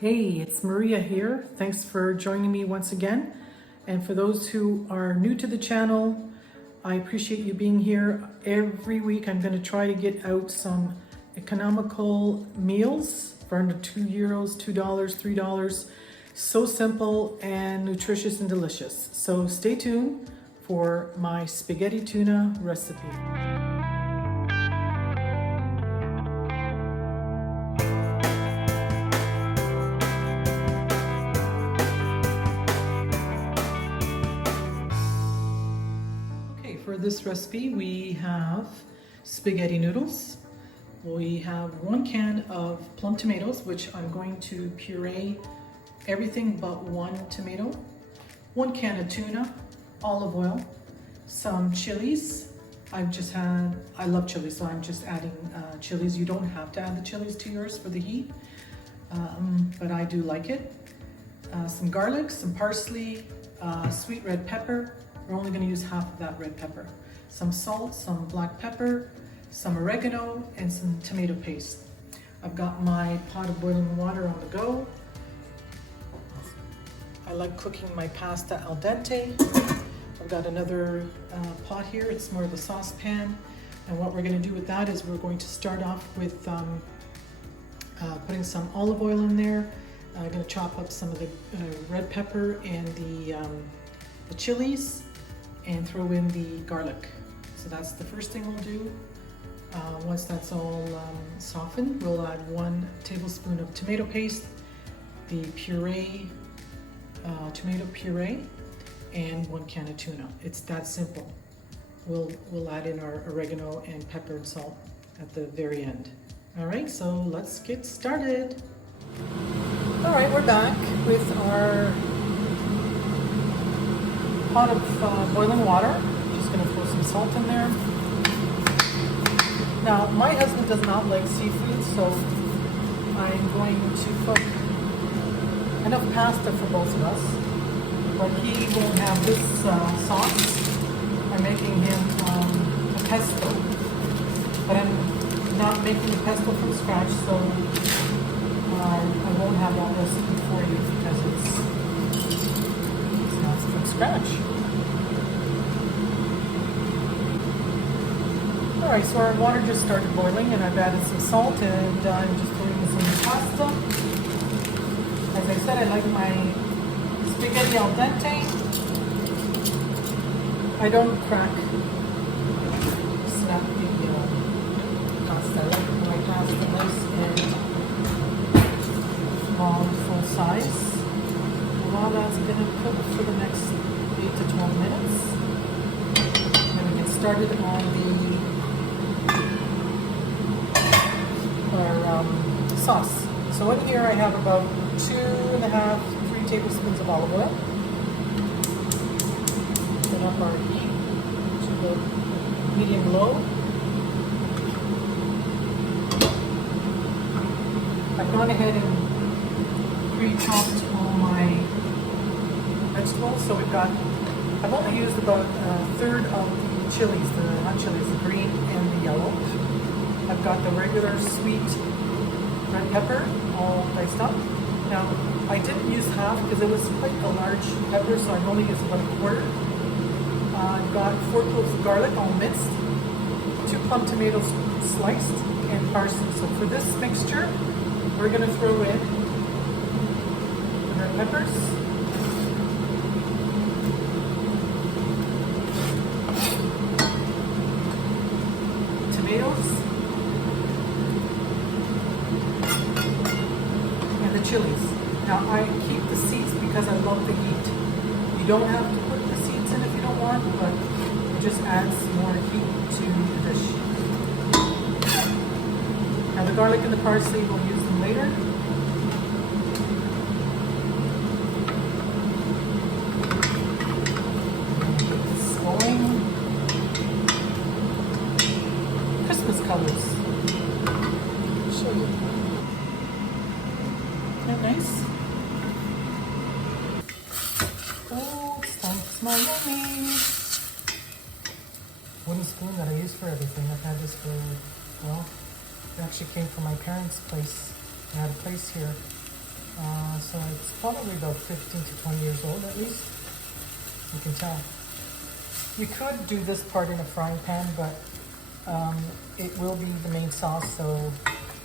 Hey, it's Maria here. Thanks for joining me once again. And for those who are new to the channel, I appreciate you being here. Every week I'm going to try to get out some economical meals for under €2, $2, $3. So simple and nutritious and delicious. So stay tuned for my spaghetti tuna recipe. For this recipe, we have spaghetti noodles. We have 1 can of plum tomatoes, which I'm going to puree everything but 1 tomato. 1 can of tuna, olive oil, some chilies. I love chili, so I'm just adding chilies. You don't have to add the chilies to yours for the heat, but I do like it. Some garlic, some parsley, sweet red pepper. We're only going to use half of that red pepper. Some salt, some black pepper, some oregano, and some tomato paste. I've got my pot of boiling water on the go. I like cooking my pasta al dente. I've got another pot here. It's more of a saucepan. And what we're going to do with that is we're going to start off with putting some olive oil in there. I'm going to chop up some of the red pepper and the chilies, and throw in the garlic. So that's the first thing we'll do. Once that's all softened, we'll add 1 tablespoon of tomato paste, the tomato puree, and 1 can of tuna. It's that simple. We'll add in our oregano and pepper and salt at the very end. All right, so let's get started. All right, we're back with our pot of boiling water. Just going to throw some salt in there. Now, my husband does not like seafood, so I'm going to cook enough pasta for both of us, but he won't have this sauce. I'm making him a pesto, but I'm not making the pesto from scratch, so I won't have that recipe for you because it's not from scratch. Alright, so our water just started boiling and I've added some salt and I'm just throwing in some pasta. As I said, I like my spaghetti al dente. I don't crack, snap the pasta. I like my pasta nice and long, full size. While that's going to cook for the next 8 to 12 minutes. I'm going to get started on our sauce. So in here I have about 2.5 to 3 tablespoons of olive oil. Turn up our heat to the medium-low. I've gone ahead and pre-chopped all my vegetables. So I've only used about 1/3 of the chilies, the hot chilies, the green and the yellow. I've got the regular sweet red pepper all diced up. Now, I didn't use half because it was quite a large pepper, so I've only used about 1/4. I've got 4 cloves of garlic all minced, 2 plum tomatoes sliced, and parsley. So for this mixture, we're going to throw in the red peppers, tomatoes, and the chilies. Now I keep the seeds because I love the heat. You don't have to put the seeds in if you don't want, but it just adds more heat to the dish. Now the garlic and the parsley, we'll use them later. Christmas colors. I'll show you. Isn't that nice? Oh, it's time to smell yummy. Wooden spoon that I use for everything. I've had this for, well, it actually came from my parents' place. They had a place here So it's probably about 15 to 20 years old at least. You can tell. You could do this part in a frying pan, but it will be the main sauce. So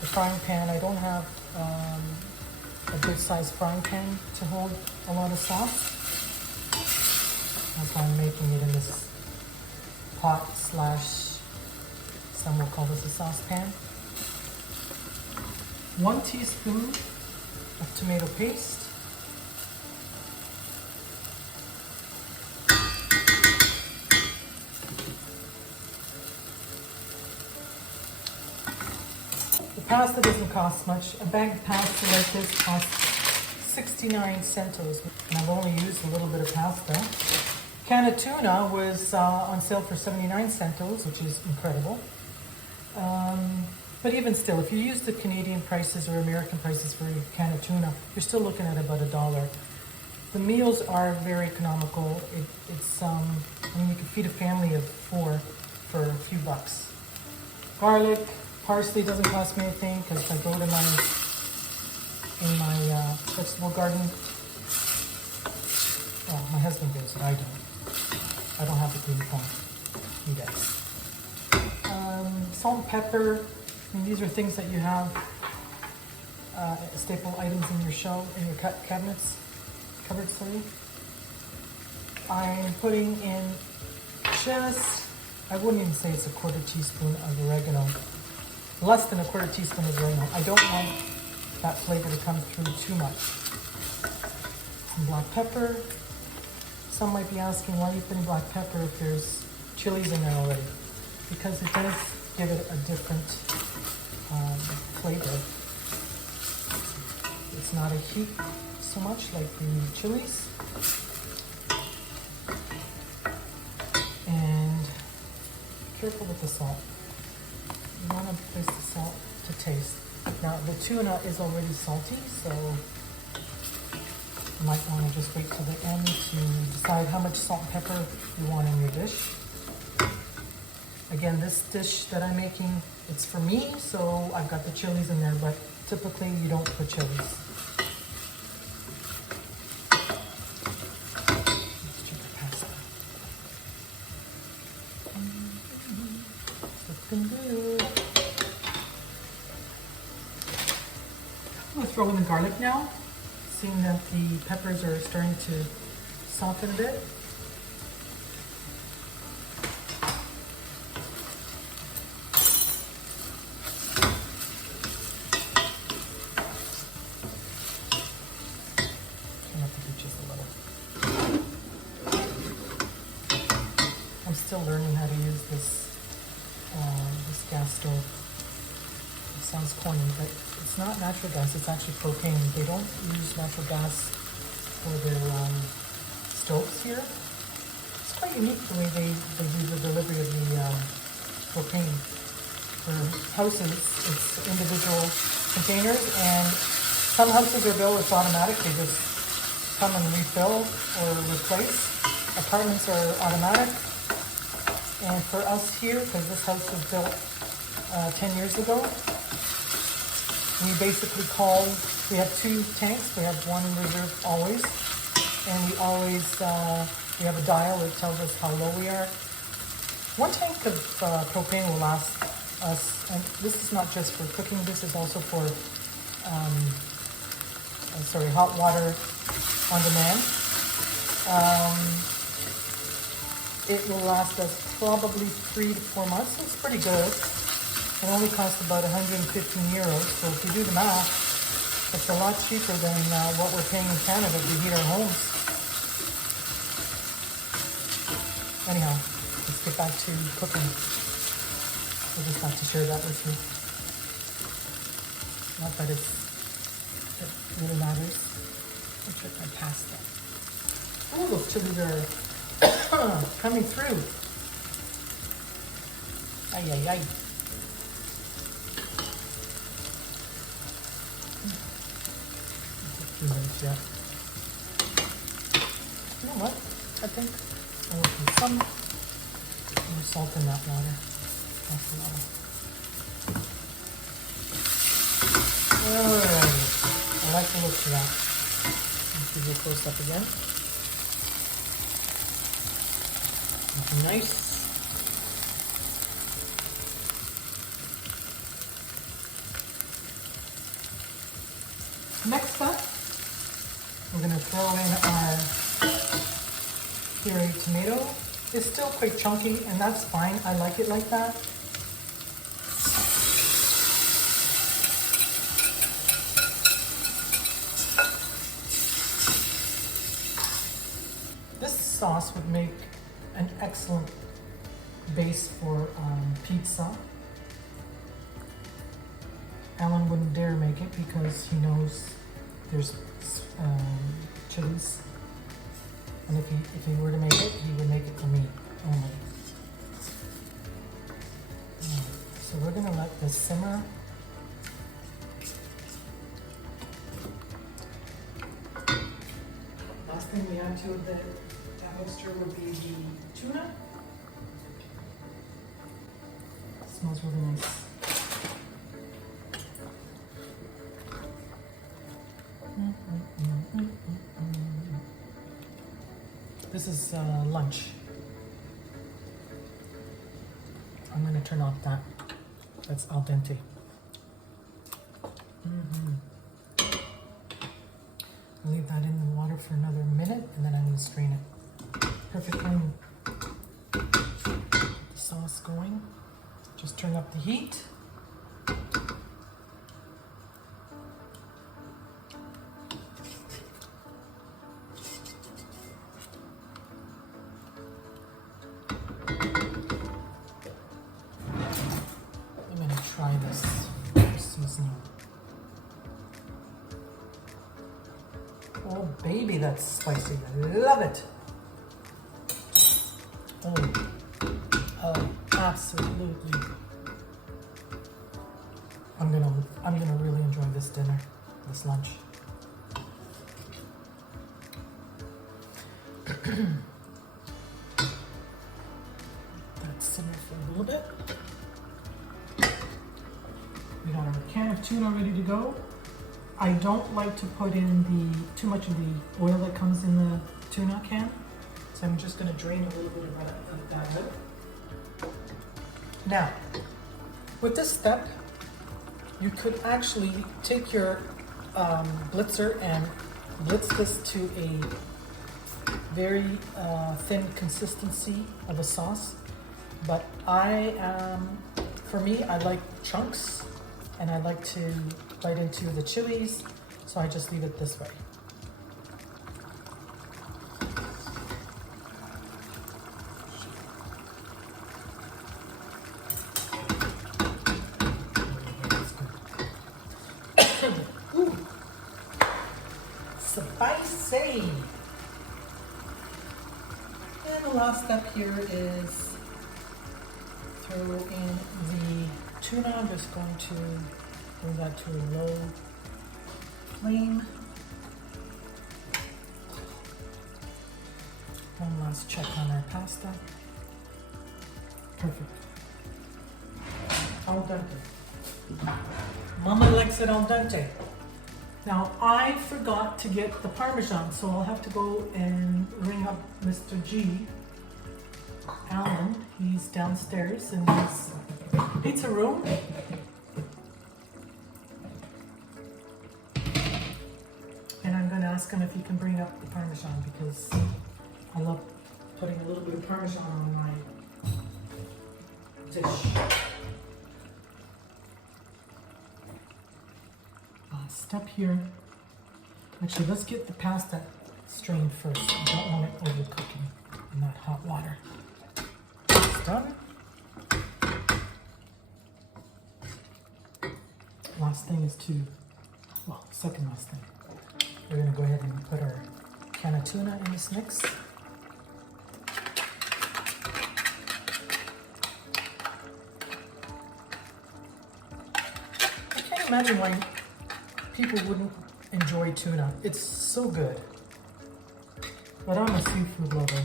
the frying pan, I don't have a good sized frying pan to hold a lot of sauce. That's why I'm making it in this pot slash, some will call this a saucepan. 1 teaspoon of tomato paste. The pasta doesn't cost much. A bag of pasta like this costs 69 centos, and I've only used a little bit of pasta. Can of tuna was on sale for 79 centos, which is incredible. But even still, if you use the Canadian prices or American prices for a can of tuna, you're still looking at about $1. The meals are very economical. I mean, you can feed a family of 4 for a few bucks. Garlic, parsley doesn't cost me a thing because I go to my vegetable garden. Well, my husband goes, but I don't. I don't have the green thumb. He does. Salt and pepper. I mean, these are things that you have, staple items in your shelf, in your cabinets, cupboards, sorry. I'm putting in just, I wouldn't even say it's a 1/4 teaspoon of oregano. Less than a 1/4 teaspoon of oregano. I don't want that flavor to come through too much. Some black pepper. Some might be asking, why are you putting black pepper if there's chilies in there already? Because it does give it a different flavor. It's not a heat so much like the chilies. And be careful with the salt. You want to place the salt to taste. Now the tuna is already salty, so you might want to just wait till the end to decide how much salt and pepper you want in your dish. Again, this dish that I'm making, it's for me, so I've got the chilies in there, but typically you don't put chilies. Let's check the pasta. Looking good. I'm going to throw in the garlic now, seeing that the peppers are starting to soften a bit. I'm still learning how to use this gas stove. It sounds corny, but it's not natural gas, it's actually propane. They don't use natural gas for their stoves here. It's quite unique the way they do the delivery of the propane. For houses, it's individual containers, and some houses are built with automatic. They just come and refill or replace. Apartments are automatic. And for us here, because this house was built 10 years ago, we basically we have 2 tanks. We have one in reserve always. And we always, we have a dial that tells us how low we are. 1 tank of propane will last us, and this is not just for cooking, this is also for, hot water on demand. It will last us probably 3 to 4 months. So it's pretty good. It only costs about 115 euros. So if you do the math, it's a lot cheaper than what we're paying in Canada to heat our homes. Anyhow, let's get back to cooking. I just have to share that with you. Not that it really matters. I'll check my pasta. Oh, those chilies are coming through. Ay, ay, ay. A few minutes yet. You know what? I think I will put some more salt in that water. Alright. I like the look of that. Let's give you a close up again. Looking nice. Next up, we're going to throw in our pureed tomato. It's still quite chunky, and that's fine. I like it like that. This sauce would make an excellent base for pizza. Alan wouldn't dare make it because he knows there's chilies, and if he were to make it, he would make it for me only. So we're gonna let this simmer. Last thing we add to that mixture would be the tuna. It smells really nice. This is lunch. I'm going to turn off that. That's al dente. I'll leave that in the water for another minute, and then I'm going to strain it. Perfect when the sauce going. Just turn up the heat. Try this seasoning. Oh baby, that's spicy. I love it. Oh, absolutely. I'm gonna really enjoy this dinner, this lunch. Let's simmer for a little bit. We got our can of tuna ready to go. I don't like to put in too much of the oil that comes in the tuna can, so I'm just going to drain a little bit of that out. Now, with this step, you could actually take your blitzer and blitz this to a very thin consistency of a sauce, but for me, I like chunks. And I like to bite into the chilies, so I just leave it this way. Ooh. Spicy! And the last step here is throw in the tuna. I'm just going to bring that to a low flame. One last check on our pasta. Perfect. Al dente. Mama likes it al dente. Now I forgot to get the Parmesan, so I'll have to go and ring up Mr. G. Alan. He's downstairs in his pizza room. And I'm going to ask him if he can bring up the Parmesan, because I love putting a little bit of Parmesan on my dish. Last step here. Actually, let's get the pasta strained first. I don't want it overcooking in that hot water. It's done. Last thing is second last thing. We're going to go ahead and put our can of tuna in this mix. I can't imagine why people wouldn't enjoy tuna. It's so good. But I'm a seafood lover.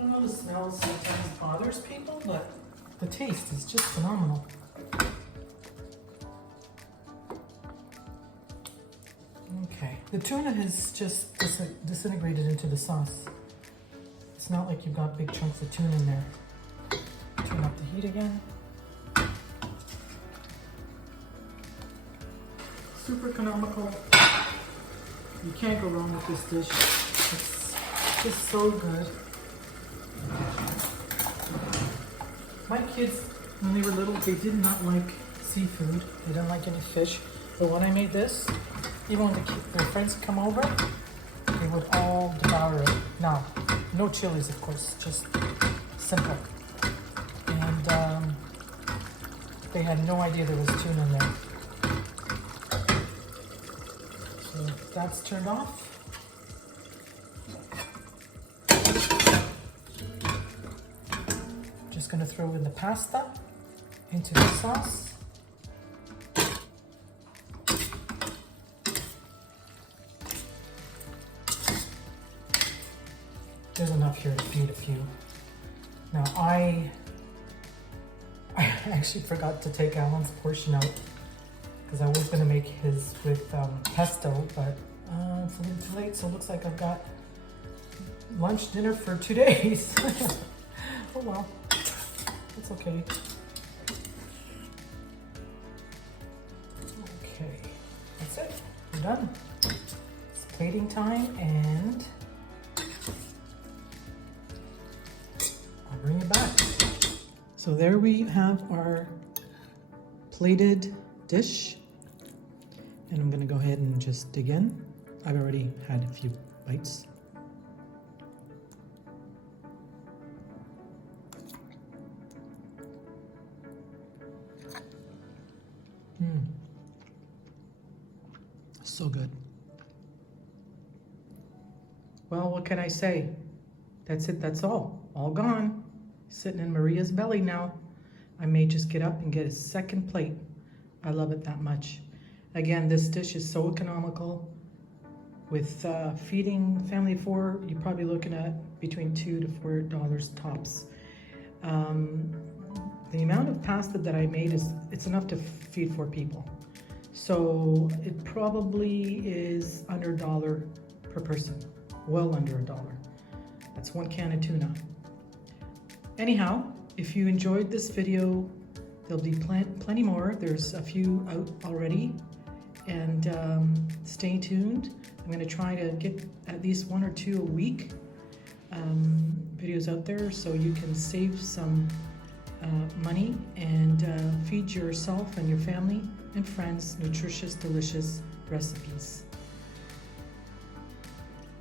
I know the smell sometimes bothers people, but the taste is just phenomenal. Okay, the tuna has just disintegrated into the sauce. It's not like you've got big chunks of tuna in there. Turn up the heat again. Super economical. You can't go wrong with this dish. It's just so good. My kids, when they were little, they did not like seafood. They didn't like any fish. But when I made this, even when their friends come over, they would all devour it. Now, no chilies, of course, just simple. And they had no idea there was tuna in there. So that's turned off. Just gonna throw in the pasta into the sauce. There's enough here to feed a few. Now I actually forgot to take Alan's portion out because I was gonna make his with pesto, but it's a little too late, so it looks like I've got lunch, dinner for 2 days. Oh well, it's okay. Okay, that's it, we're done. It's plating time, and I'll bring it back. So there we have our plated dish, and I'm gonna go ahead and just dig in. I've already had a few bites. So good. Well, what can I say? That's it, that's all gone. Sitting in Maria's belly now. I may just get up and get a second plate. I love it that much. Again, this dish is so economical. With feeding family of 4, you're probably looking at between $2 to $4 tops. The amount of pasta that I made it's enough to feed 4 people. So it probably is under $1 per person, well under $1. That's 1 can of tuna. Anyhow, if you enjoyed this video, there'll be plenty more. There's a few out already, and stay tuned. I'm going to try to get at least 1 or 2 a week videos out there so you can save some money and feed yourself and your family and friends nutritious, delicious recipes.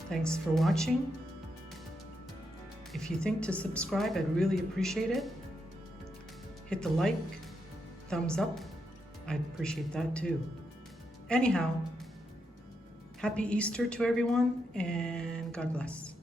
Thanks for watching. If you think to subscribe, I'd really appreciate it. Hit the like, thumbs up. I'd appreciate that too. Anyhow, happy Easter to everyone, and God bless.